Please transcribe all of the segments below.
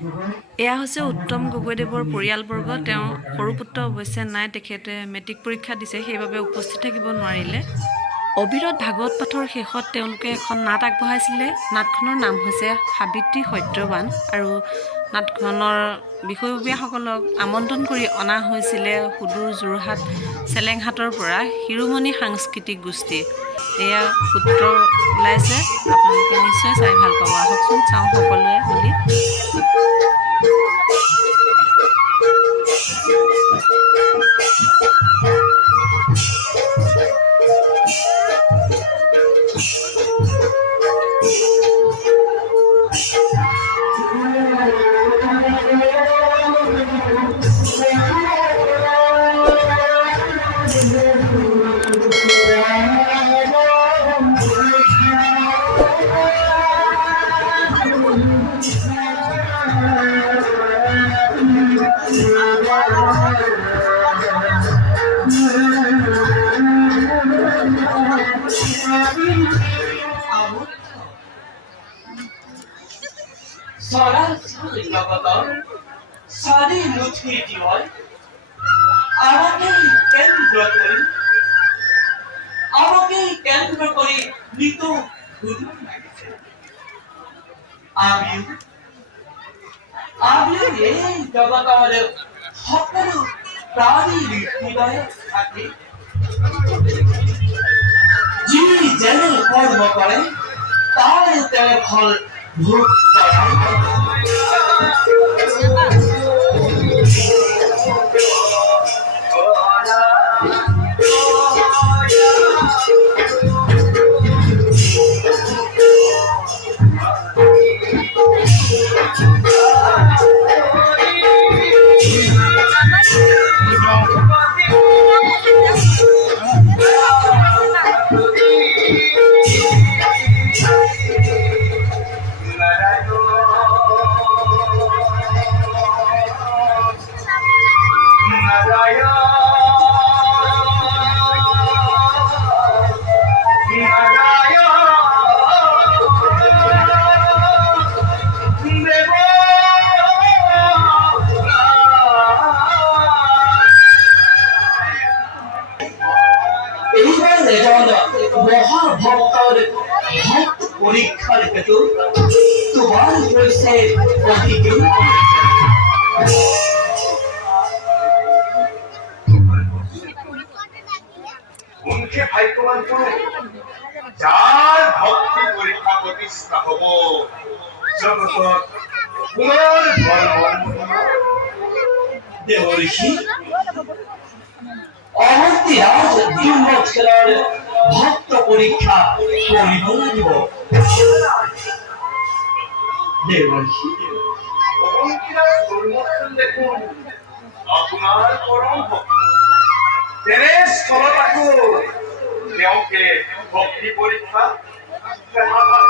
এয়া হৈছে উত্তম গগৈদেৱৰ পৰিয়ালবৰ্গ। তেওঁ সৰু পুত্ৰ অৱশ্যে নাই, তেখেতে মেট্ৰিক পৰীক্ষা দিছে, সেইবাবে উপস্থিত থাকিব নোৱাৰিলে। অবিৰত ভাগৱত পাঠৰ শেষত তেওঁলোকে এখন নাট আগবঢ়াইছিলে। নাটখনৰ নাম হৈছে সাবিত্ৰী সত্যবান, আৰু নাটখনৰ বিষয়ববীয়াসকলক আমন্ত্ৰণ কৰি অনা হৈছিলে সুদূৰ যোৰহাট চেলেং হাটৰ পৰা শিৰোমণি সাংস্কৃতিক গোষ্ঠী। এয়া সূত্ৰ ওলাইছে, আপোনালোকে নিশ্চয় চাই ভাল পাব। আহকচোন চাওঁ সকলোৱে মিলি। কেন্দ্র করে মৃত আমিও এই জগৎ আমাদের সকল প্রাণীর হৃদয়ে থাকে। যে যেন কর্ম করে তার তেমন ফল ভোগ করায়। পরীক্ষার ভেতর তোমার হয়েছে মুখে ভাগ্যবান যার ভক্তি পরীক্ষা প্রতিষ্ঠা হব জগত দেবঋষি অহন্তিরাজ দিনমৎসের ভক্ত পরীক্ষা করিব লাগিব। দেবর্ষি দেখুন আপনার পরম ভক্ত তেওঁকে ভক্তি পরীক্ষা ভক্তি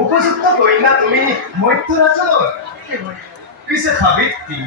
উপযুক্ত কইনা তুমি মধ্যরাচল পিছে সাবিত্রী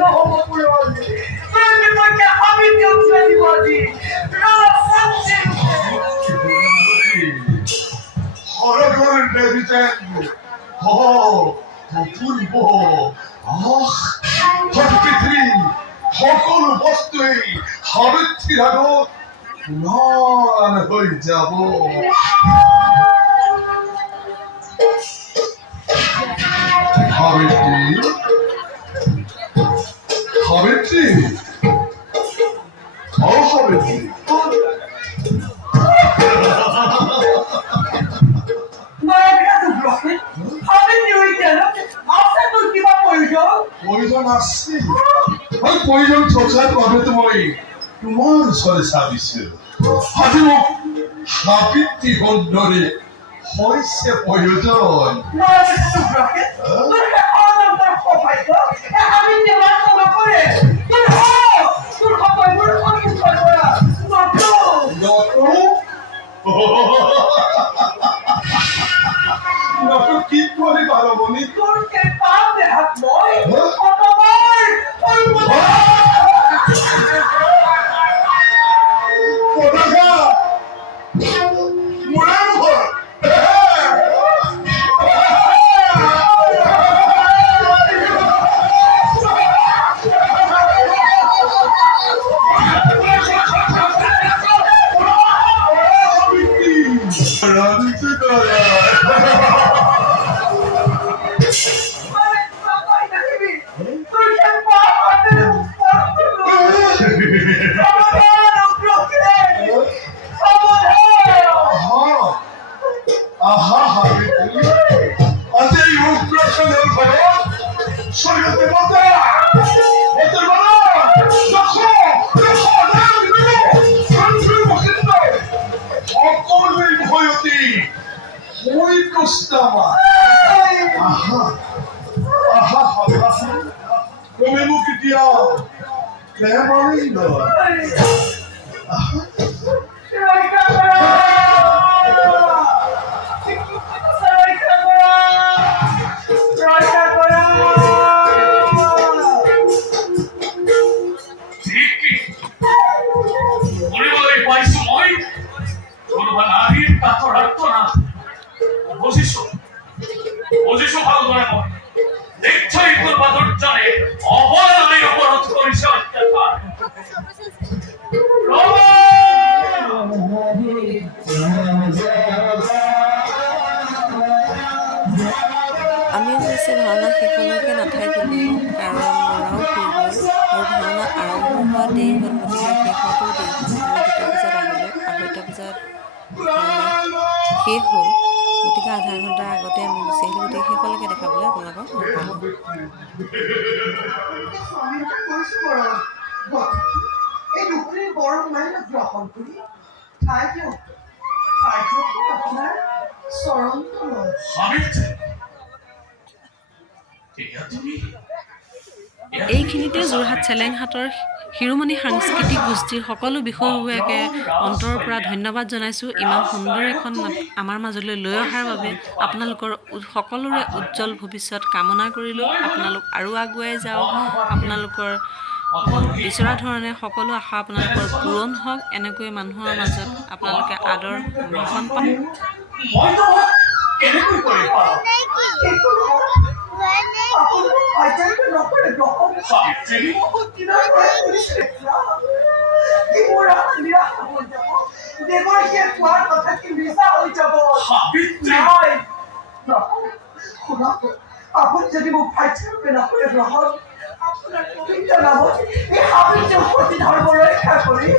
নহ'ব পুৰণি তুমি মই আমি দিওঁতে দিব আজি হৰগৰ দেৱীতেন অপূৰ্ব পৃথিৱী সকলো বস্তুৱেই সাবিত্ৰীৰ আগত ম্লান হৈ যাব সাবিত্ৰী সাবিত্ৰী সাবিত্ৰী প্ৰয়োজন আছে মই প্ৰয়োজন থকাৰ বাবেতো মই তোমাৰ ওচৰলৈ চাবিছো আজি মোক সাবিত্ৰী সুন্দৰী হৈছে প্ৰয়োজন কি কৰি পাৰ মনি তোৰ পাপ দেহাত মই তুমি মোক এতিয়া বুজিছো ভালদৰে মই নিশ্চয় তোৰ বাদুৰ্জনে অবলামী অপৰাধ কৰিছে অত্যাচাৰ আমি অৱশ্যে ভাওনা শেষলৈকে নাথাকিলোঁ কাৰণ ল'ৰাও শুই গ'ল আৰু ভাওনা আৰম্ভ হোৱা দেৰি হ'ল গতিকে শেষতো দেৰি হ'ল আমি 2টা বজাত আহিলোঁ 2:30 বজাত ভাওনা শেষ হ'ল গতিকে আধা ঘণ্টাৰ আগতে আমি গুচি আহিলোঁ গতিকে শেষলৈকে দেখাবলৈ আপোনালোকক এইখিনিতে যোৰহাট চেলেং হাটৰ শিৰোমণি সাংস্কৃতিক গোষ্ঠীৰ সকলো বিষয়ববীয়াকে অন্তৰৰ পৰা ধন্যবাদ জনাইছোঁ ইমান সুন্দৰ এখন আমাৰ মাজলৈ লৈ অহাৰ বাবে আপোনালোকৰ সকলোৰে উজ্জ্বল ভৱিষ্যত কামনা কৰিলোঁ আপোনালোক আৰু আগুৱাই যাওক আপোনালোকৰ বিচৰা ধৰণে সকলো আশা আপোনালোকৰ পূৰণ হওক এনেকৈ মানুহৰ মাজত আপোনালোকে আদৰ সম্ভাষণ পায় আপুনি যদি মোক পাঠ্যৰূপে নকৰে গ্ৰহণ আপোনাৰ পবিত্ৰ নামত এই সাবিত্ৰীৰ প্ৰতি ধৰ্ম ৰক্ষা কৰি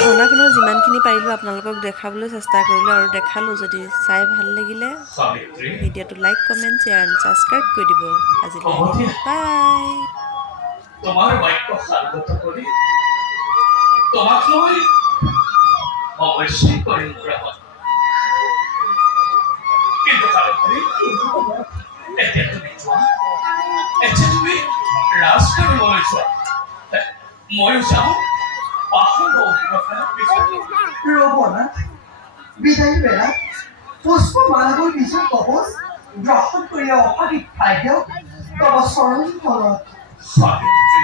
ভাওনাখনৰ যিমানখিনি পাৰিলোঁ আপোনালোকক দেখাবলৈ চেষ্টা কৰিলোঁ আৰু দেখালোঁ যদি চাই ভাল লাগিলে ভিডিঅ'টো like comment share and subscribe কৰি দিব আজিলৈ বাই তোমাৰ বাক্য স্বাগত কৰি তোমাক লৈ অৱশ্যেই কৰিম গ্ৰহণ কিন্তু এতিয়া তুমি যোৱা এতিয়া তুমি ৰাজ কৰিবলৈ যোৱা ময়ো যাওঁ ৰ'ব না বিদায় বেলা পুষ্পমালাবোৰ বিজু কবচ গ্ৰহণ কৰি অসাধিক ভাগ্য তব চৰণ তলত সাবিত্ৰী